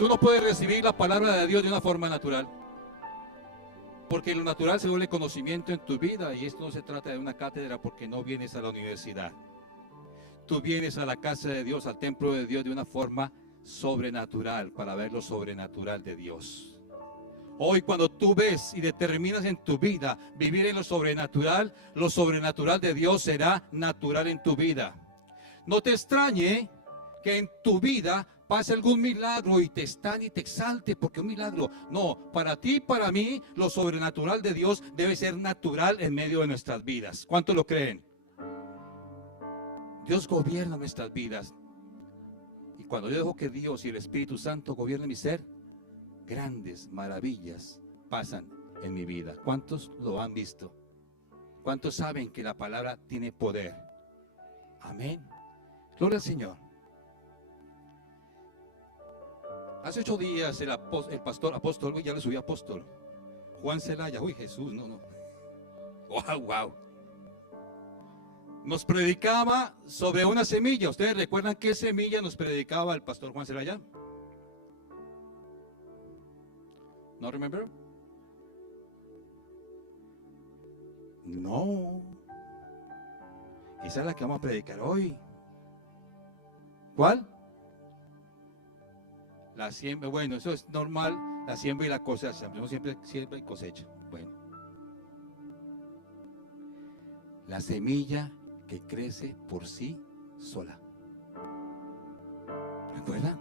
Tú no puedes recibir la palabra de Dios de una forma natural, porque lo natural se vuelve conocimiento en tu vida, y esto no se trata de una cátedra, porque no vienes a la universidad. Tú vienes a la casa de Dios, al templo de Dios, de una forma sobrenatural, para ver lo sobrenatural de Dios. Hoy, cuando tú ves y determinas en tu vida vivir en lo sobrenatural de Dios será natural en tu vida. No te extrañe que en tu vida pase algún milagro y te están y te exalte, porque un milagro. No, para ti y para mí, lo sobrenatural de Dios debe ser natural en medio de nuestras vidas. ¿Cuántos lo creen? Dios gobierna nuestras vidas. Y cuando yo dejo que Dios y el Espíritu Santo gobiernen mi ser, grandes maravillas pasan en mi vida. ¿Cuántos lo han visto? ¿Cuántos saben que la palabra tiene poder? Amén. Gloria al Señor. Hace 8 días el pastor apóstol, ya le subí apóstol, Juan Celaya, uy Jesús, no. Wow. Nos predicaba sobre una semilla. ¿Ustedes recuerdan qué semilla nos predicaba el pastor Juan Celaya? ¿No remember? No. Esa es la que vamos a predicar hoy. ¿Cuál? La siembra. Bueno, eso es normal. La siembra y la cosecha. No siempre siembra y cosecha. Bueno. La semilla que crece por sí sola. ¿Recuerdan?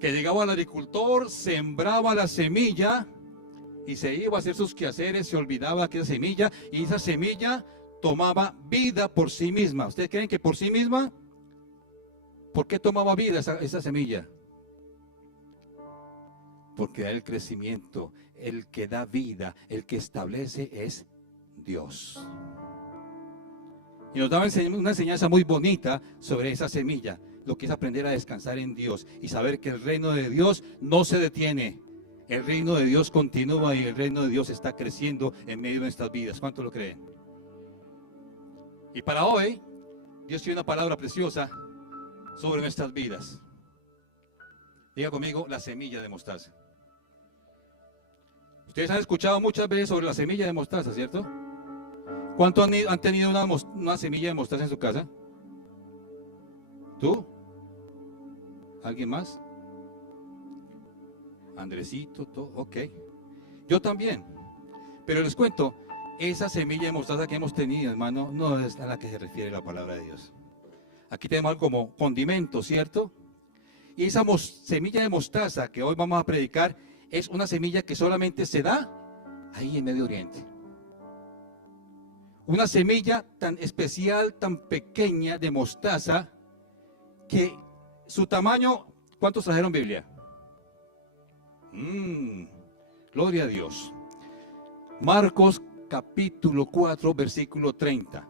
Que llegaba el agricultor, sembraba la semilla y se iba a hacer sus quehaceres, se olvidaba que esa semilla, y esa semilla tomaba vida por sí misma. ¿Ustedes creen que por sí misma? ¿Por qué tomaba vida esa semilla? Porque da el crecimiento. El que da vida, el que establece es Dios. Y nos daba una enseñanza muy bonita sobre esa semilla. Lo que es aprender a descansar en Dios y saber que el reino de Dios no se detiene. El reino de Dios continúa y el reino de Dios está creciendo en medio de nuestras vidas. ¿Cuántos lo creen? Y para hoy, Dios tiene una palabra preciosa sobre nuestras vidas. Diga conmigo, la semilla de mostaza. Ustedes han escuchado muchas veces sobre la semilla de mostaza, ¿cierto? ¿Cuántos han tenido una semilla de mostaza en su casa? ¿Tú? ¿Alguien más? Andresito, todo, ok. Yo también. Pero les cuento, esa semilla de mostaza que hemos tenido, hermano, no es a la que se refiere la palabra de Dios. Aquí tenemos algo como condimento, ¿cierto? Y esa semilla de mostaza que hoy vamos a predicar es una semilla que solamente se da ahí en Medio Oriente. Una semilla tan especial, tan pequeña de mostaza, que su tamaño, ¿cuántos trajeron Biblia? Gloria a Dios. Marcos capítulo 4, versículo 30.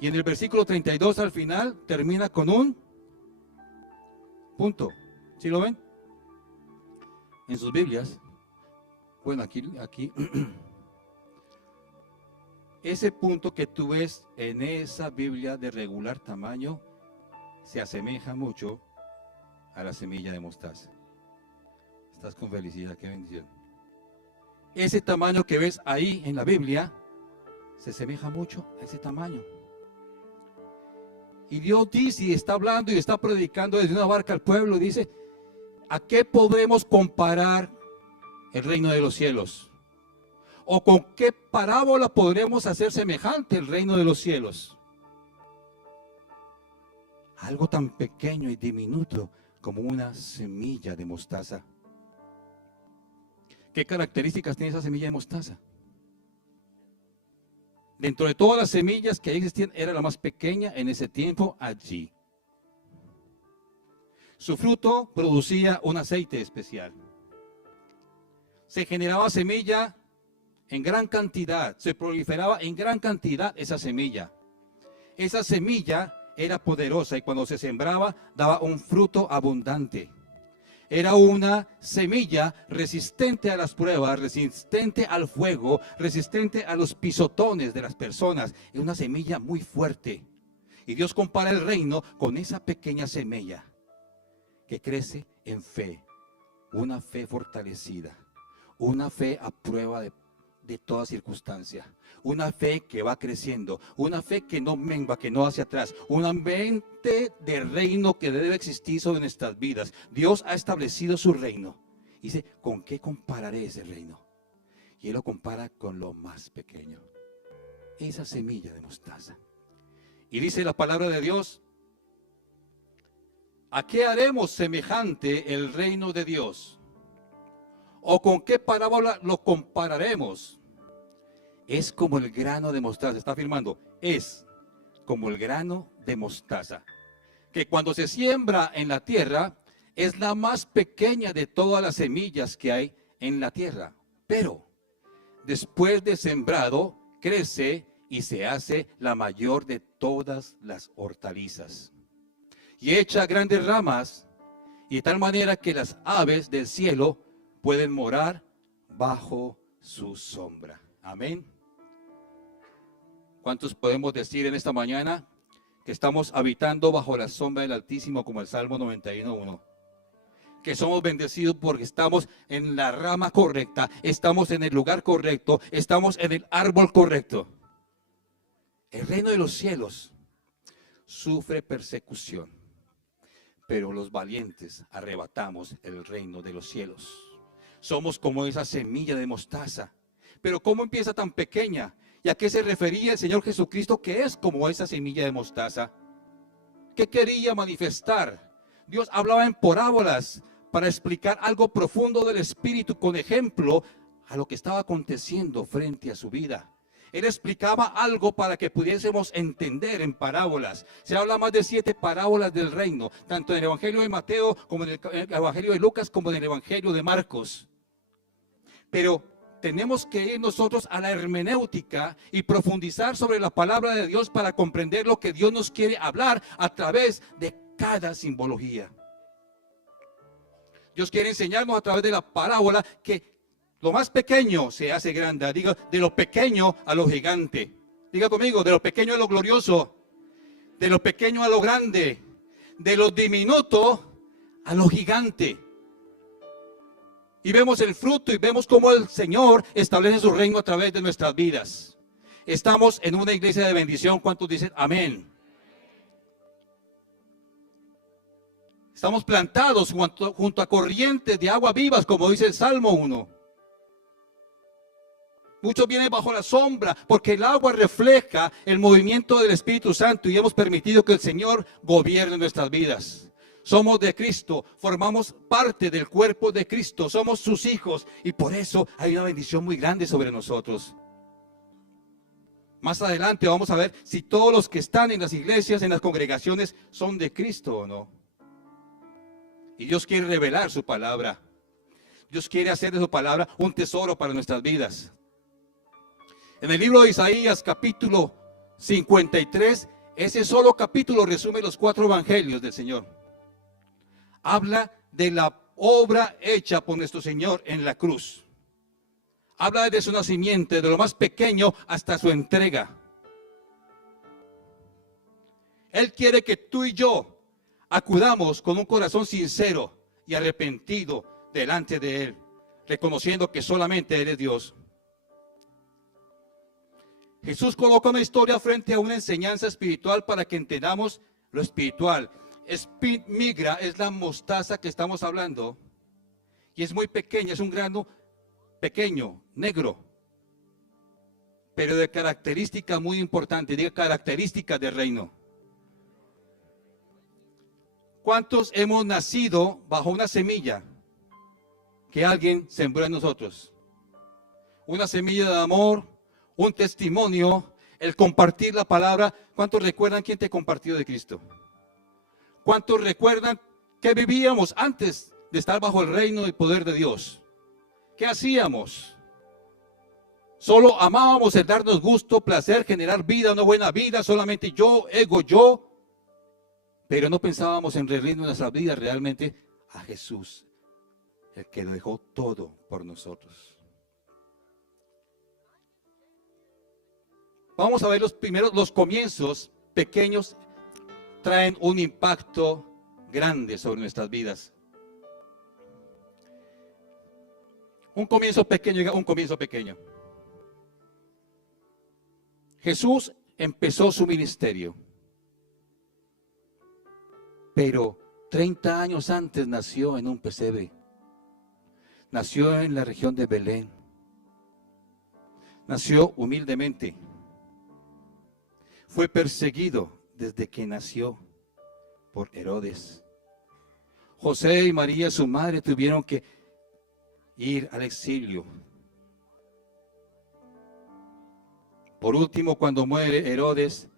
Y en el versículo 32 al final termina con un punto. ¿Sí lo ven? En sus Biblias. Bueno, aquí. Ese punto que tú ves en esa Biblia de regular tamaño se asemeja mucho a la semilla de mostaza. Estás con felicidad, qué bendición. Ese tamaño que ves ahí en la Biblia se asemeja mucho a ese tamaño. Y Dios dice y está hablando y está predicando desde una barca al pueblo y dice, ¿a qué podemos comparar el reino de los cielos? ¿O con qué parábola podremos hacer semejante el reino de los cielos? Algo tan pequeño y diminuto como una semilla de mostaza. ¿Qué características tiene esa semilla de mostaza? Dentro de todas las semillas que existían, era la más pequeña en ese tiempo allí. Su fruto producía un aceite especial. Se generaba semilla en gran cantidad, se proliferaba en gran cantidad esa semilla. Esa semilla era poderosa y cuando se sembraba daba un fruto abundante. Era una semilla resistente a las pruebas, resistente al fuego, resistente a los pisotones de las personas. Es una semilla muy fuerte. Y Dios compara el reino con esa pequeña semilla que crece en fe. Una fe fortalecida. Una fe a prueba de toda circunstancia. Una fe que va creciendo. Una fe que no mengua, que no hace atrás. Un ambiente de reino que debe existir sobre nuestras vidas. Dios ha establecido su reino. Y dice, ¿con qué compararé ese reino? Y Él lo compara con lo más pequeño. Esa semilla de mostaza. Y dice la palabra de Dios, ¿a qué haremos semejante el reino de Dios? ¿O con qué parábola lo compararemos? Es como el grano de mostaza. Está afirmando, es como el grano de mostaza, que cuando se siembra en la tierra, es la más pequeña de todas las semillas que hay en la tierra. Pero después de sembrado, crece y se hace la mayor de todas las hortalizas. Y echa grandes ramas, y de tal manera que las aves del cielo pueden morar bajo su sombra. Amén. ¿Cuántos podemos decir en esta mañana que estamos habitando bajo la sombra del Altísimo, como el Salmo 91:1? Que somos bendecidos porque estamos en la rama correcta, estamos en el lugar correcto, estamos en el árbol correcto. El reino de los cielos sufre persecución, pero los valientes arrebatamos el reino de los cielos. Somos como esa semilla de mostaza. Pero ¿cómo empieza tan pequeña? ¿Y a qué se refería el Señor Jesucristo que es como esa semilla de mostaza? ¿Qué quería manifestar? Dios hablaba en parábolas para explicar algo profundo del Espíritu con ejemplo a lo que estaba aconteciendo frente a su vida. Él explicaba algo para que pudiésemos entender en parábolas. Se habla más de 7 parábolas del reino, tanto en el Evangelio de Mateo, como en el Evangelio de Lucas, como en el Evangelio de Marcos. Pero tenemos que ir nosotros a la hermenéutica y profundizar sobre la palabra de Dios para comprender lo que Dios nos quiere hablar a través de cada simbología. Dios quiere enseñarnos a través de la parábola que lo más pequeño se hace grande. Diga, de lo pequeño a lo gigante. Diga conmigo, de lo pequeño a lo glorioso. De lo pequeño a lo grande. De lo diminuto a lo gigante. Y vemos el fruto y vemos cómo el Señor establece su reino a través de nuestras vidas. Estamos en una iglesia de bendición. ¿Cuántos dicen amén? Estamos plantados junto a corrientes de agua vivas, como dice el Salmo 1. Muchos vienen bajo la sombra porque el agua refleja el movimiento del Espíritu Santo y hemos permitido que el Señor gobierne nuestras vidas. Somos de Cristo, formamos parte del cuerpo de Cristo, somos sus hijos y por eso hay una bendición muy grande sobre nosotros. Más adelante vamos a ver si todos los que están en las iglesias, en las congregaciones, son de Cristo o no. Y Dios quiere revelar su palabra. Dios quiere hacer de su palabra un tesoro para nuestras vidas. En el libro de Isaías, capítulo 53, ese solo capítulo resume los 4 evangelios del Señor. Habla de la obra hecha por nuestro Señor en la cruz. Habla de su nacimiento, de lo más pequeño hasta su entrega. Él quiere que tú y yo acudamos con un corazón sincero y arrepentido delante de Él, reconociendo que solamente Él es Dios. Jesús coloca una historia frente a una enseñanza espiritual para que entendamos lo espiritual. Migra es la mostaza que estamos hablando y es muy pequeña, es un grano pequeño, negro, pero de característica muy importante. Diga, características del reino. ¿Cuántos hemos nacido bajo una semilla que alguien sembró en nosotros? Una semilla de amor, un testimonio, el compartir la palabra. ¿Cuántos recuerdan quién te compartió de Cristo? ¿Cuántos recuerdan que vivíamos antes de estar bajo el reino y poder de Dios? ¿Qué hacíamos? Solo amábamos el darnos gusto, placer, generar vida, una buena vida, solamente yo, ego, yo. Pero no pensábamos en rendirnos nuestras vidas realmente a Jesús, el que lo dejó todo por nosotros. Vamos a ver los comienzos pequeños traen un impacto grande sobre nuestras vidas. Un comienzo pequeño. Jesús empezó su ministerio, pero 30 años antes nació en un pesebre. Nació en la región de Belén. Nació humildemente. Fue perseguido desde que nació por Herodes. José y María, su madre, tuvieron que ir al exilio. Por último, cuando muere Herodes,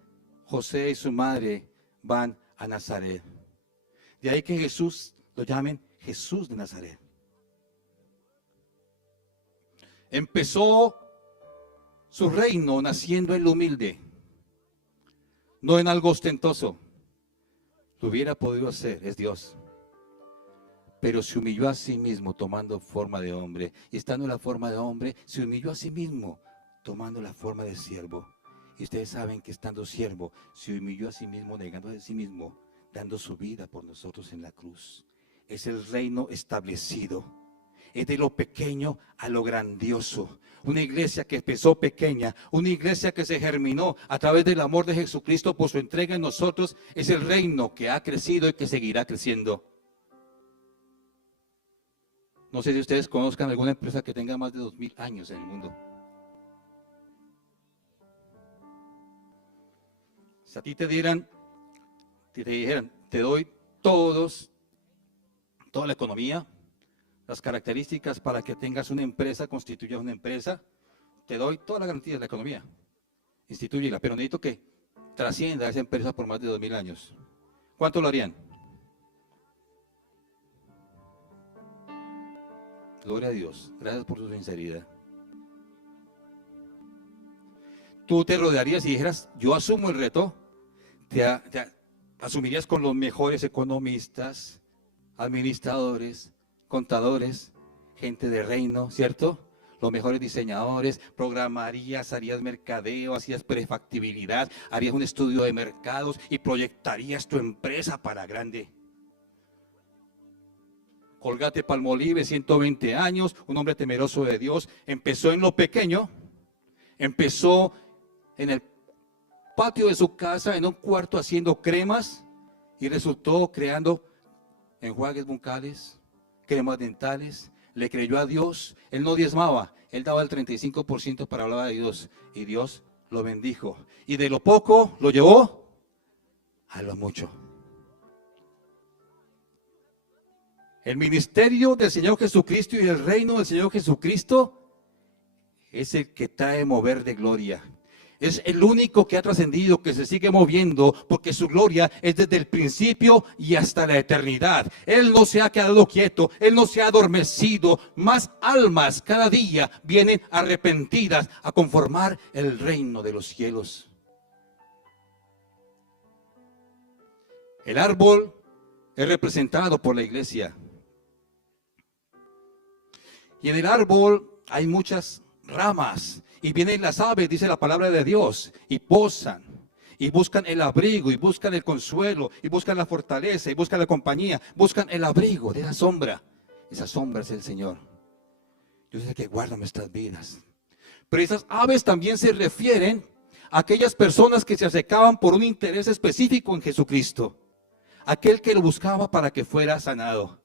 José y su madre van a Nazaret. De ahí que Jesús lo llamen Jesús de Nazaret. Empezó su reino naciendo en lo humilde, no en algo ostentoso. Lo hubiera podido hacer, es Dios. Pero se humilló a sí mismo tomando forma de hombre. Y estando en la forma de hombre, se humilló a sí mismo tomando la forma de siervo. Y ustedes saben que estando siervo, se humilló a sí mismo, negando a sí mismo, dando su vida por nosotros en la cruz. Es el reino establecido. Es de lo pequeño a lo grandioso. Una iglesia que empezó pequeña, una iglesia que se germinó a través del amor de Jesucristo por su entrega en nosotros, es el reino que ha crecido y que seguirá creciendo. No sé si ustedes conozcan alguna empresa que tenga más de 2000 años en el mundo. Si a ti te dijeran, te doy toda la economía, las características para que tengas una empresa, constituyas una empresa, te doy toda la garantía de la economía, institúyela, pero necesito que trascienda esa empresa por más de 2000 años. ¿Cuánto lo harían? Gloria a Dios, gracias por su sinceridad. Tú te rodearías y dijeras, yo asumo el reto, te asumirías con los mejores economistas, administradores, contadores, gente de reino, ¿cierto? Los mejores diseñadores, programarías, harías mercadeo, hacías prefactibilidad, harías un estudio de mercados y proyectarías tu empresa para grande. Colgate Palmolive, 120 años, un hombre temeroso de Dios, empezó en lo pequeño, empezó en el patio de su casa, en un cuarto haciendo cremas y resultó creando enjuagues bucales, cremas dentales. Le creyó a Dios, él no diezmaba, él daba el 35% para hablar de Dios y Dios lo bendijo. Y de lo poco lo llevó a lo mucho. El ministerio del Señor Jesucristo y el reino del Señor Jesucristo es el que trae mover de gloria. Es el único que ha trascendido, que se sigue moviendo, porque su gloria es desde el principio y hasta la eternidad. Él no se ha quedado quieto, Él no se ha adormecido. Más almas cada día vienen arrepentidas a conformar el reino de los cielos. El árbol es representado por la iglesia. Y en el árbol hay muchas ramas. Y vienen las aves, dice la palabra de Dios, y posan, y buscan el abrigo, y buscan el consuelo, y buscan la fortaleza, y buscan la compañía, buscan el abrigo de la sombra. Esa sombra es el Señor. Yo sé que guarda nuestras vidas. Pero esas aves también se refieren a aquellas personas que se acercaban por un interés específico en Jesucristo. Aquel que lo buscaba para que fuera sanado.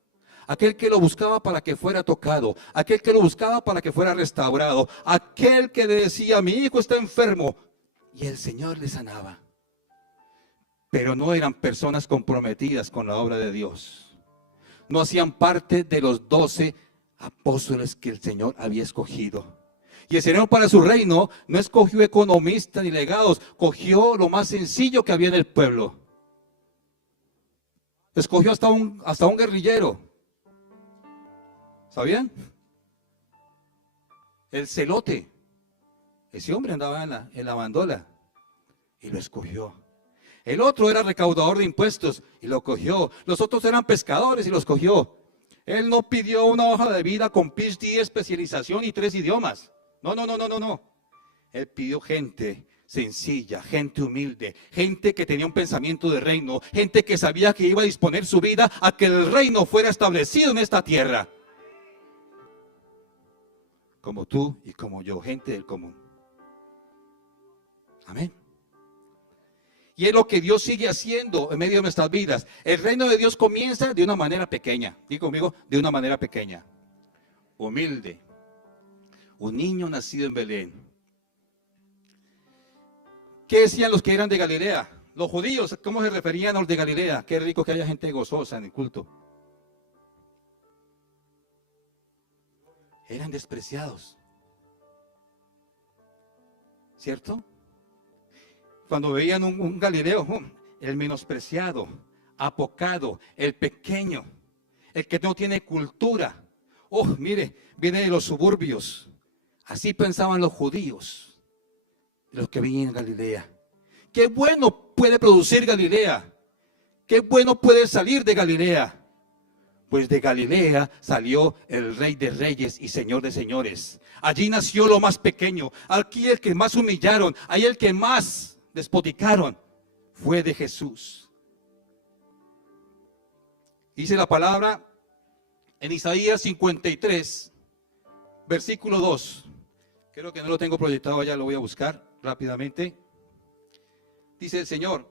Aquel que lo buscaba para que fuera tocado, aquel que lo buscaba para que fuera restaurado, aquel que le decía, mi hijo está enfermo, y el Señor le sanaba. Pero no eran personas comprometidas con la obra de Dios. No hacían parte de los 12 apóstoles que el Señor había escogido. Y el Señor para su reino no escogió economistas ni legados, cogió lo más sencillo que había en el pueblo. Escogió hasta un guerrillero. ¿Sabían? El celote. Ese hombre andaba en la bandola y lo escogió. El otro era recaudador de impuestos y lo cogió. Los otros eran pescadores y los cogió. Él no pidió una hoja de vida con PhD, especialización y 3 idiomas. No, no, no, no, no, no. Él pidió gente sencilla, gente humilde, gente que tenía un pensamiento de reino, gente que sabía que iba a disponer su vida a que el reino fuera establecido en esta tierra. Como tú y como yo, gente del común. Amén. Y es lo que Dios sigue haciendo en medio de nuestras vidas. El reino de Dios comienza de una manera pequeña. Diga conmigo, de una manera pequeña. Humilde. Un niño nacido en Belén. ¿Qué decían los que eran de Galilea? Los judíos, ¿cómo se referían a los de Galilea? Qué rico que haya gente gozosa en el culto. Eran despreciados. ¿Cierto? Cuando veían un Galileo, el menospreciado, apocado, el pequeño, el que no tiene cultura. Oh, mire, viene de los suburbios. Así pensaban los judíos, los que vivían en Galilea. Qué bueno puede producir Galilea. Qué bueno puede salir de Galilea. Pues de Galilea salió el Rey de Reyes y Señor de Señores. Allí nació lo más pequeño. Aquí el que más humillaron, ahí el que más despoticaron, fue de Jesús. Dice la palabra en Isaías 53, versículo 2. Creo que no lo tengo proyectado allá, lo voy a buscar rápidamente. Dice el Señor: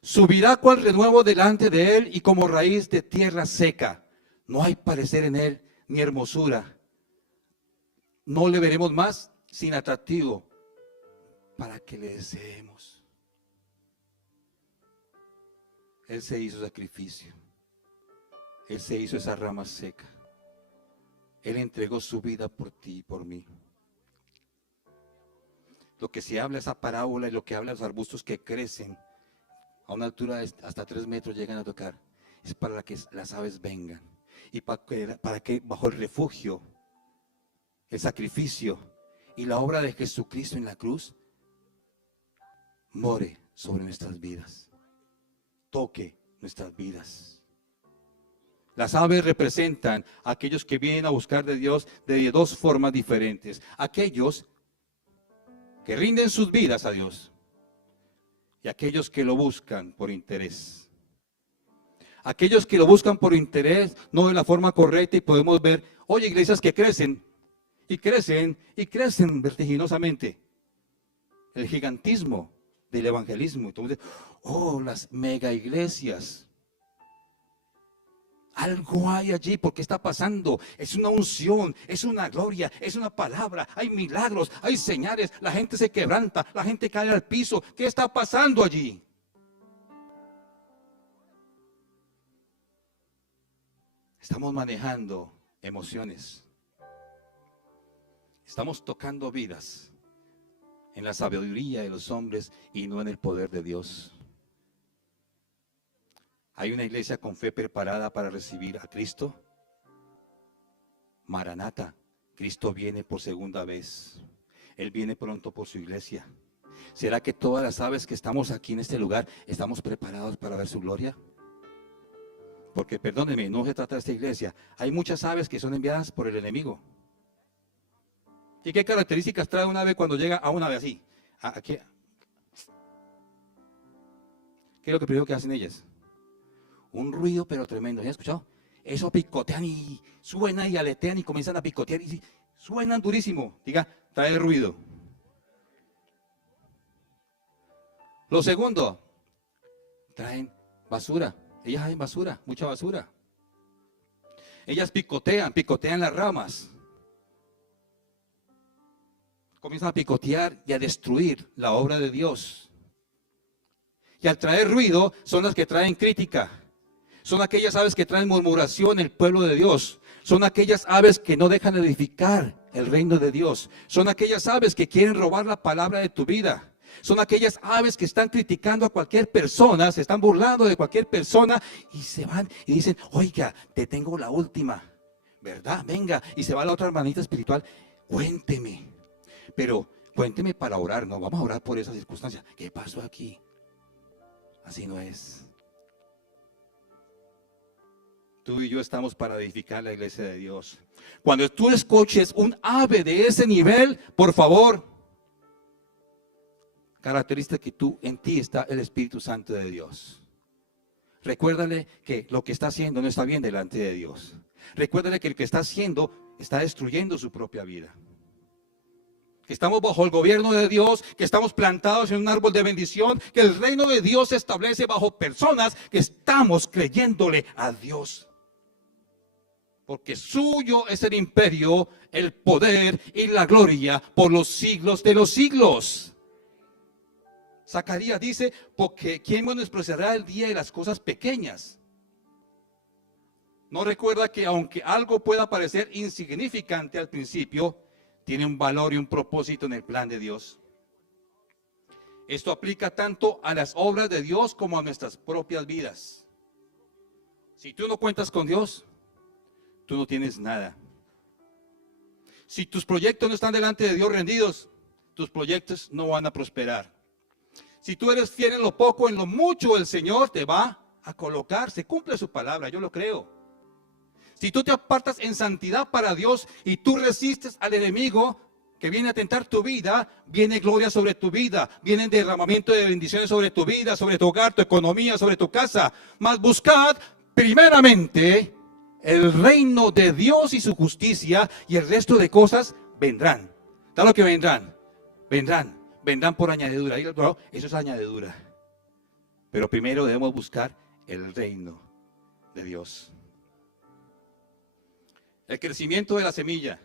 subirá cual renuevo delante de él y como raíz de tierra seca. No hay parecer en él ni hermosura. No le veremos más sin atractivo para que le deseemos. Él se hizo sacrificio. Él se hizo esa rama seca. Él entregó su vida por ti y por mí. Lo que se habla esa parábola y lo que habla los arbustos que crecen a una altura de hasta 3 metros llegan a tocar, es para que las aves vengan y para que bajo el refugio, el sacrificio y la obra de Jesucristo en la cruz more sobre nuestras vidas, toque nuestras vidas. Las aves representan a aquellos que vienen a buscar de Dios de 2 formas diferentes. Aquellos que rinden sus vidas a Dios y aquellos que lo buscan por interés. Aquellos que lo buscan por interés, no de la forma correcta, y podemos ver, oye, iglesias que crecen y crecen y crecen vertiginosamente. El gigantismo del evangelismo. Entonces, oh, las mega iglesias. Algo hay allí, porque está pasando. Es una unción, es una gloria, es una palabra. Hay milagros, hay señales. La gente se quebranta, la gente cae al piso. ¿Qué está pasando allí? Estamos manejando emociones. Estamos tocando vidas en la sabiduría de los hombres y no en el poder de Dios. ¿Hay una iglesia con fe preparada para recibir a Cristo? Maranata, Cristo viene por segunda vez. Él viene pronto por su iglesia. ¿Será que todas las aves que estamos aquí en este lugar estamos preparados para ver su gloria? Porque perdónenme, no se trata de esta iglesia. Hay muchas aves que son enviadas por el enemigo. ¿Y qué características trae un ave cuando llega a una ave así? ¿Qué es lo que primero que hacen ellas? Un ruido pero tremendo. ¿Ya han escuchado? Eso picotean y suenan y aletean y comienzan a picotear y suenan durísimo. Diga, trae ruido. Lo segundo, traen basura. Ellas traen basura, mucha basura. Ellas picotean las ramas. Comienzan a picotear y a destruir la obra de Dios. Y al traer ruido son las que traen crítica. Son aquellas aves que traen murmuración en el pueblo de Dios. Son aquellas aves que no dejan edificar el reino de Dios. Son aquellas aves que quieren robar la palabra de tu vida. Son aquellas aves que están criticando a cualquier persona, se están burlando de cualquier persona y se van y dicen, oiga, te tengo la última, ¿verdad? Venga, y se va la otra hermanita espiritual, cuénteme, pero cuénteme para orar, no, vamos a orar por esa circunstancia. ¿Qué pasó aquí? Así no es. tú y yo estamos para edificar la iglesia de Dios. Cuando tú escuches un ave de ese nivel, por favor, característica que en ti está el Espíritu Santo de Dios. Recuérdale que lo que está haciendo no está bien delante de Dios. Recuérdale que el que está haciendo está destruyendo su propia vida. Que estamos bajo el gobierno de Dios, que estamos plantados en un árbol de bendición, que el reino de Dios se establece bajo personas que estamos creyéndole a Dios. Porque suyo es el imperio, el poder y la gloria por los siglos de los siglos. Zacarías dice, porque ¿quién menospreciará el día de las cosas pequeñas? No recuerda que aunque algo pueda parecer insignificante al principio, tiene un valor y un propósito en el plan de Dios. Esto aplica tanto a las obras de Dios como a nuestras propias vidas. Si tú no cuentas con Dios, tú no tienes nada. Si tus proyectos no están delante de Dios rendidos, tus proyectos no van a prosperar. Si tú eres fiel en lo poco, en lo mucho, el Señor te va a colocar. Se cumple su palabra, yo lo creo. Si tú te apartas en santidad para Dios y tú resistes al enemigo que viene a tentar tu vida, viene gloria sobre tu vida, viene derramamiento de bendiciones sobre tu vida, sobre tu hogar, tu economía, sobre tu casa. Mas buscad primeramente el reino de Dios y su justicia, y el resto de cosas vendrán. ¿Sabes lo que vendrán? Vendrán por añadidura. Eso es añadidura. Pero primero debemos buscar el reino de Dios. El crecimiento de la semilla.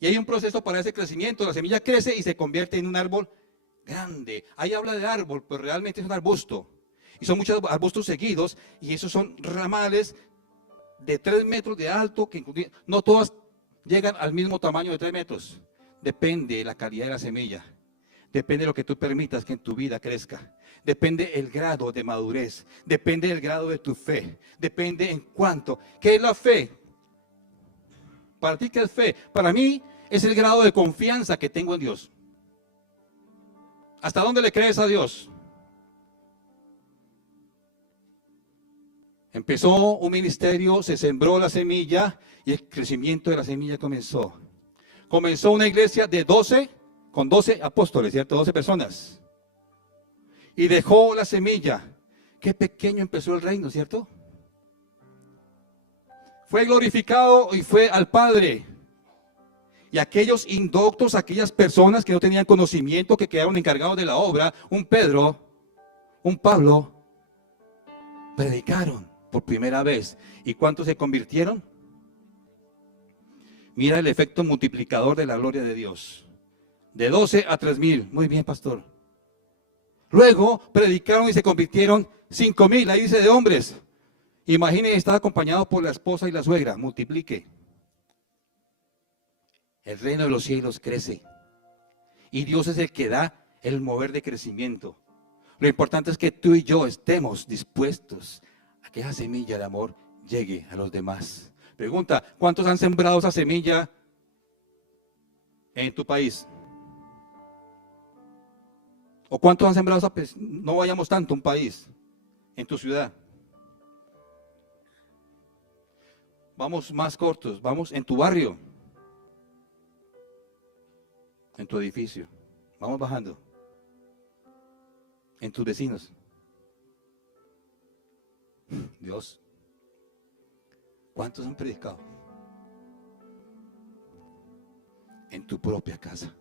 Y hay un proceso para ese crecimiento. La semilla crece y se convierte en un árbol grande. Ahí habla de árbol, pero realmente es un arbusto. Y son muchos arbustos seguidos, y esos son ramales de 3 metros de alto, que no todas llegan al mismo tamaño de 3 metros. Depende de la calidad de la semilla. Depende de lo que tú permitas que en tu vida crezca. Depende el grado de madurez. Depende del grado de tu fe. Depende en cuánto. ¿Qué es la fe? Para ti, ¿qué es fe? Para mí es el grado de confianza que tengo en Dios. ¿Hasta dónde le crees a Dios? Empezó un ministerio, se sembró la semilla y el crecimiento de la semilla comenzó. Comenzó una iglesia de 12, con 12 apóstoles, ¿cierto? 12 personas. Y dejó la semilla. Qué pequeño empezó el reino, ¿cierto? Fue glorificado y fue al Padre. Y aquellos indoctos, aquellas personas que no tenían conocimiento, que quedaron encargados de la obra, un Pedro, un Pablo, predicaron por primera vez. ¿Y cuántos se convirtieron? Mira el efecto multiplicador de la gloria de Dios. De 12 a 3,000. Muy bien, pastor. Luego predicaron y se convirtieron 5,000. Ahí dice de hombres. Imagine estar acompañado por la esposa y la suegra. Multiplique. El reino de los cielos crece. Y Dios es el que da el mover de crecimiento. Lo importante es que tú y yo estemos dispuestos a que esa semilla de amor llegue a los demás. Pregunta, ¿cuántos han sembrado esa semilla en tu país? ¿O cuántos han sembrado esa, no vayamos tanto, un país, en tu ciudad? Vamos más cortos, vamos en tu barrio, en tu edificio, vamos bajando, en tus vecinos. Dios, ¿cuántos han predicado? En tu propia casa.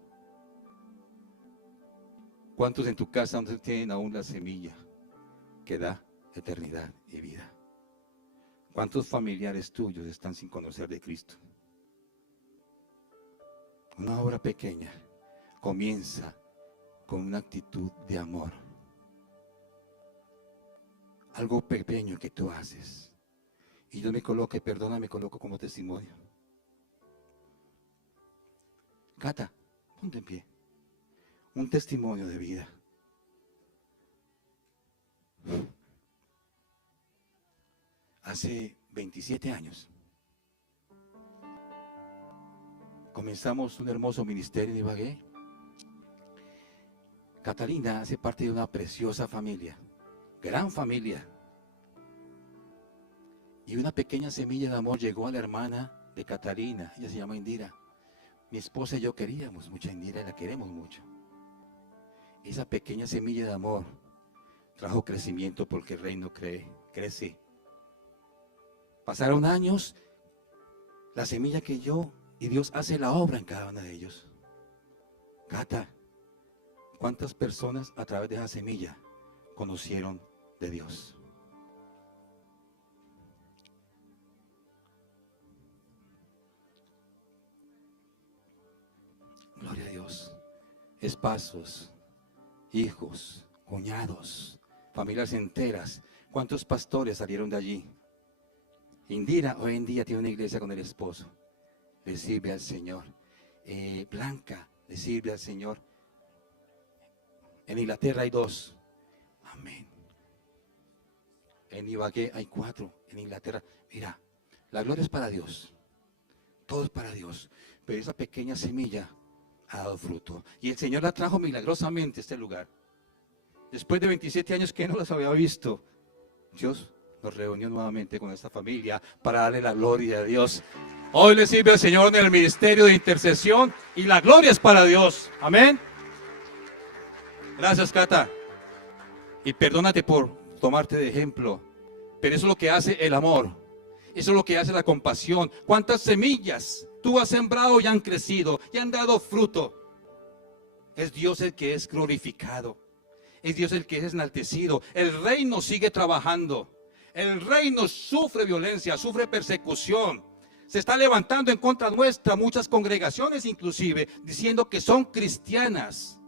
¿Cuántos en tu casa no tienen aún la semilla que da eternidad y vida? ¿Cuántos familiares tuyos están sin conocer de Cristo? Una obra pequeña comienza con una actitud de amor. Algo pequeño que tú haces. Y Dios me coloca, y perdona, me coloco como testimonio. Cata, ponte en pie. Un testimonio de vida. Hace 27 años comenzamos un hermoso ministerio en Ibagué. Catalina hace parte de una preciosa familia, gran familia. Y una pequeña semilla de amor llegó a la hermana de Catalina. Ella se llama Indira. Mi esposa y yo queríamos mucho a Indira y la queremos mucho. Esa pequeña semilla de amor trajo crecimiento porque el reino crece. Pasaron años, la semilla que yo y Dios hace la obra en cada uno de ellos. Cata, ¿cuántas personas a través de esa semilla conocieron de Dios? Gloria a Dios. Esposos, hijos, cuñados, familias enteras. ¿Cuántos pastores salieron de allí? Indira hoy en día tiene una iglesia con el esposo. Le sirve al Señor. Blanca le sirve al Señor. En Inglaterra hay 2. Amén. En Ibagué hay 4. En Inglaterra. Mira, la gloria es para Dios. Todo es para Dios. Pero esa pequeña semilla ha dado fruto. Y el Señor la trajo milagrosamente a este lugar. Después de 27 años que no las había visto, Dios nos reunió nuevamente con esta familia para darle la gloria a Dios. Hoy le sirve al Señor en el ministerio de intercesión y la gloria es para Dios. Amén. Gracias, Cata. Y perdónate por tomarte de ejemplo, pero eso es lo que hace el amor. Eso es lo que hace la compasión. ¿Cuántas semillas tú has sembrado y han crecido y han dado fruto? Es Dios el que es glorificado. Es Dios el que es enaltecido. El reino sigue trabajando. El reino sufre violencia, sufre persecución. Se está levantando en contra nuestra muchas congregaciones inclusive, diciendo que son cristianas.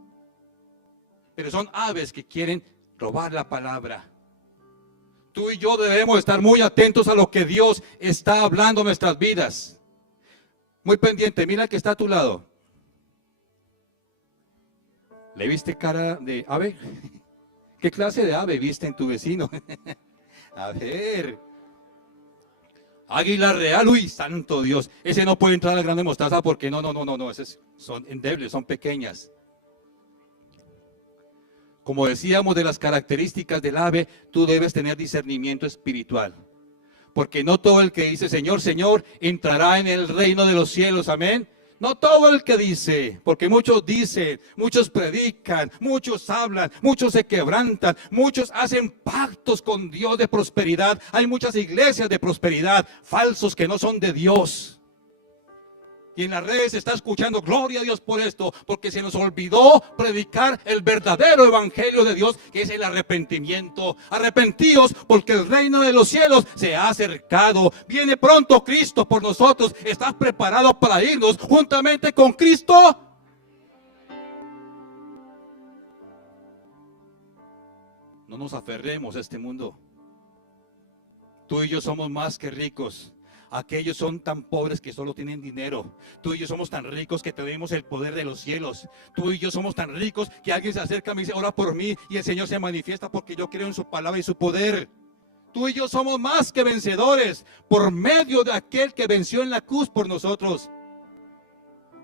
Pero son aves que quieren robar la palabra. Tú y yo debemos estar muy atentos a lo que Dios está hablando en nuestras vidas. Muy pendiente, mira el que está a tu lado. ¿Le viste cara de ave? ¿Qué clase de ave viste en tu vecino? A ver. Águila real, uy, santo Dios. Ese no puede entrar al grano de mostaza porque no. Esas son endebles, son pequeñas. Como decíamos de las características del ave, tú debes tener discernimiento espiritual. Porque no todo el que dice Señor, Señor, entrará en el reino de los cielos, amén. No todo el que dice, porque muchos dicen, muchos predican, muchos hablan, muchos se quebrantan, muchos hacen pactos con Dios de prosperidad. Hay muchas iglesias de prosperidad, falsos que no son de Dios. Y en las redes se está escuchando, gloria a Dios por esto, porque se nos olvidó predicar el verdadero evangelio de Dios, que es el arrepentimiento. Arrepentíos porque el reino de los cielos se ha acercado. Viene pronto Cristo por nosotros. ¿Estás preparado para irnos juntamente con Cristo? No nos aferremos a este mundo. Tú y yo somos más que ricos. Aquellos son tan pobres que solo tienen dinero. Tú y yo somos tan ricos que tenemos el poder de los cielos. Tú y yo somos tan ricos que alguien se acerca y me dice, ora por mí, y el Señor se manifiesta porque yo creo en su palabra y su poder. Tú y yo somos más que vencedores por medio de aquel que venció en la cruz por nosotros.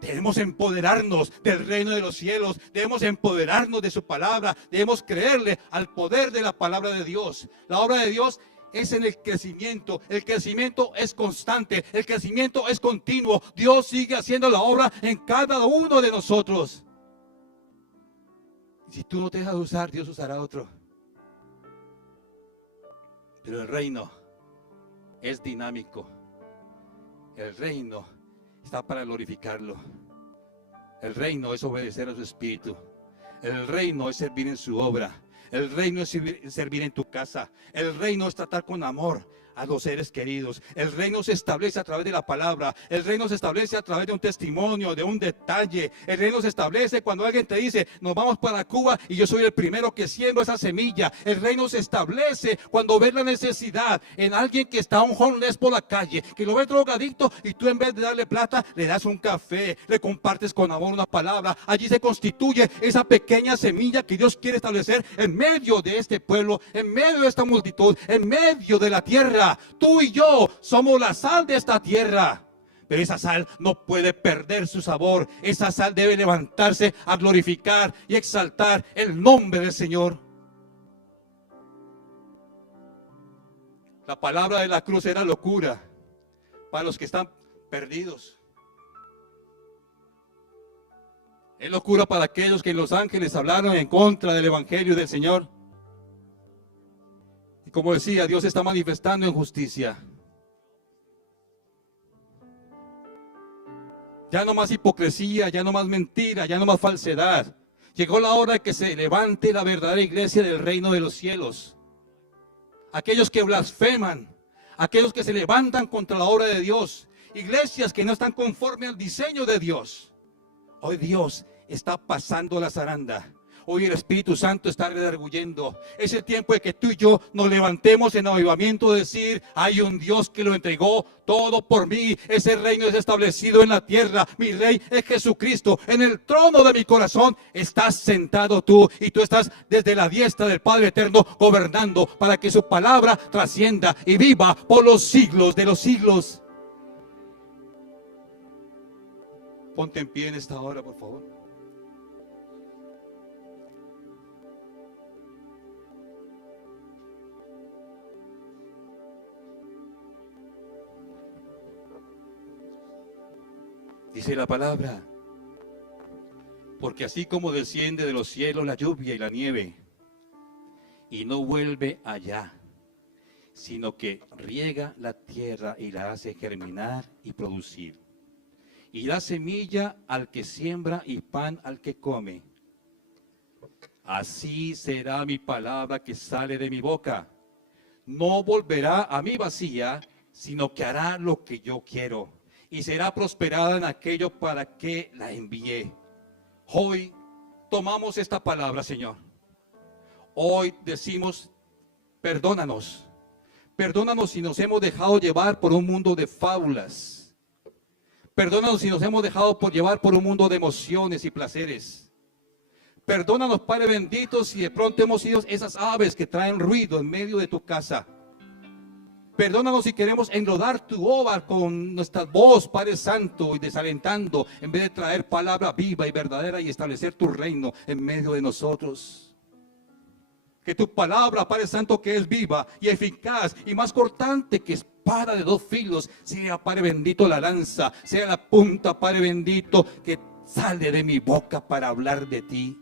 Debemos empoderarnos del reino de los cielos. Debemos empoderarnos de su palabra. Debemos creerle al poder de la palabra de Dios. La obra de Dios es en el crecimiento es constante, el crecimiento es continuo. Dios sigue haciendo la obra en cada uno de nosotros. Si tú no te dejas usar, Dios usará a otro. Pero el reino es dinámico. El reino está para glorificarlo. El reino es obedecer a su espíritu. El reino es servir en su obra. El reino es servir en tu casa. El reino es tratar con amor a los seres queridos. El reino se establece a través de la palabra. El reino se establece a través de un testimonio, de un detalle. El reino se establece cuando alguien te dice, nos vamos para Cuba y yo soy el primero que siembro esa semilla. El reino se establece cuando ves la necesidad en alguien que está un homeless por la calle, que lo ves drogadicto y tú en vez de darle plata, le das un café, le compartes con amor una palabra. Allí se constituye esa pequeña semilla que Dios quiere establecer en medio de este pueblo, en medio de esta multitud, en medio de la tierra. Tú y yo somos la sal de esta tierra. Pero esa sal no puede perder su sabor. Esa sal debe levantarse a glorificar y exaltar el nombre del Señor. La palabra de la cruz era locura para los que están perdidos. Es locura para aquellos que los ángeles hablaron en contra del evangelio del Señor. Y como decía, Dios está manifestando en justicia. Ya no más hipocresía, ya no más mentira, ya no más falsedad. Llegó la hora de que se levante la verdadera iglesia del reino de los cielos. Aquellos que blasfeman, aquellos que se levantan contra la obra de Dios, iglesias que no están conforme al diseño de Dios. Hoy Dios está pasando la zaranda. Hoy el Espíritu Santo está redarguyendo. Es el tiempo de que tú y yo nos levantemos en avivamiento, de decir: hay un Dios que lo entregó todo por mí. Ese reino es establecido en la tierra. Mi rey es Jesucristo. En el trono de mi corazón estás sentado tú, y tú estás desde la diestra del Padre eterno gobernando para que su palabra trascienda y viva por los siglos de los siglos. Ponte en pie en esta hora, por favor. Dice la palabra: porque así como desciende de los cielos la lluvia y la nieve, y no vuelve allá, sino que riega la tierra y la hace germinar y producir, y da semilla al que siembra y pan al que come, así será mi palabra que sale de mi boca. No volverá a mí vacía, sino que hará lo que yo quiero, y será prosperada en aquello para que la envié. Hoy tomamos esta palabra, Señor. Hoy decimos: perdónanos. Perdónanos si nos hemos dejado llevar por un mundo de fábulas. Perdónanos si nos hemos dejado llevar por un mundo de emociones y placeres. Perdónanos, Padre bendito, si de pronto hemos sido esas aves que traen ruido en medio de tu casa. Perdónanos si queremos enlodar tu obra con nuestra voz, Padre Santo, y desalentando, en vez de traer palabra viva y verdadera y establecer tu reino en medio de nosotros. Que tu palabra, Padre Santo, que es viva y eficaz y más cortante que espada de dos filos, sea, Padre bendito, la lanza, sea la punta, Padre bendito, que sale de mi boca para hablar de ti.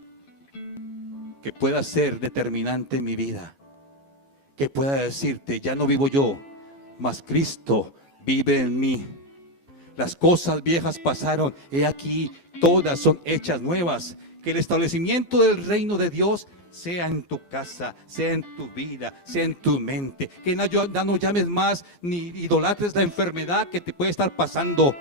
Que pueda ser determinante en mi vida. Que pueda decirte: ya no vivo yo, mas Cristo vive en mí. Las cosas viejas pasaron, he aquí, todas son hechas nuevas. Que el establecimiento del reino de Dios sea en tu casa, sea en tu vida, sea en tu mente. Que no llames más ni idolatres la enfermedad que te puede estar pasando.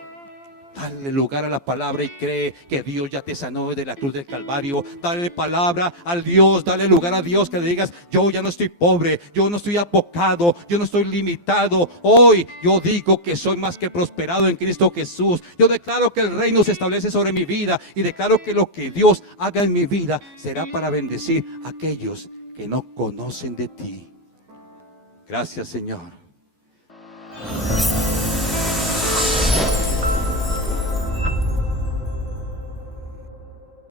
Dale lugar a la palabra y cree que Dios ya te sanó de la cruz del Calvario. Dale palabra al Dios, dale lugar a Dios, que le digas: yo ya no estoy pobre, yo no estoy apocado, yo no estoy limitado. Hoy yo digo que soy más que prosperado en Cristo Jesús. Yo declaro que el reino se establece sobre mi vida, y declaro que lo que Dios haga en mi vida será para bendecir a aquellos que no conocen de ti. Gracias, Señor.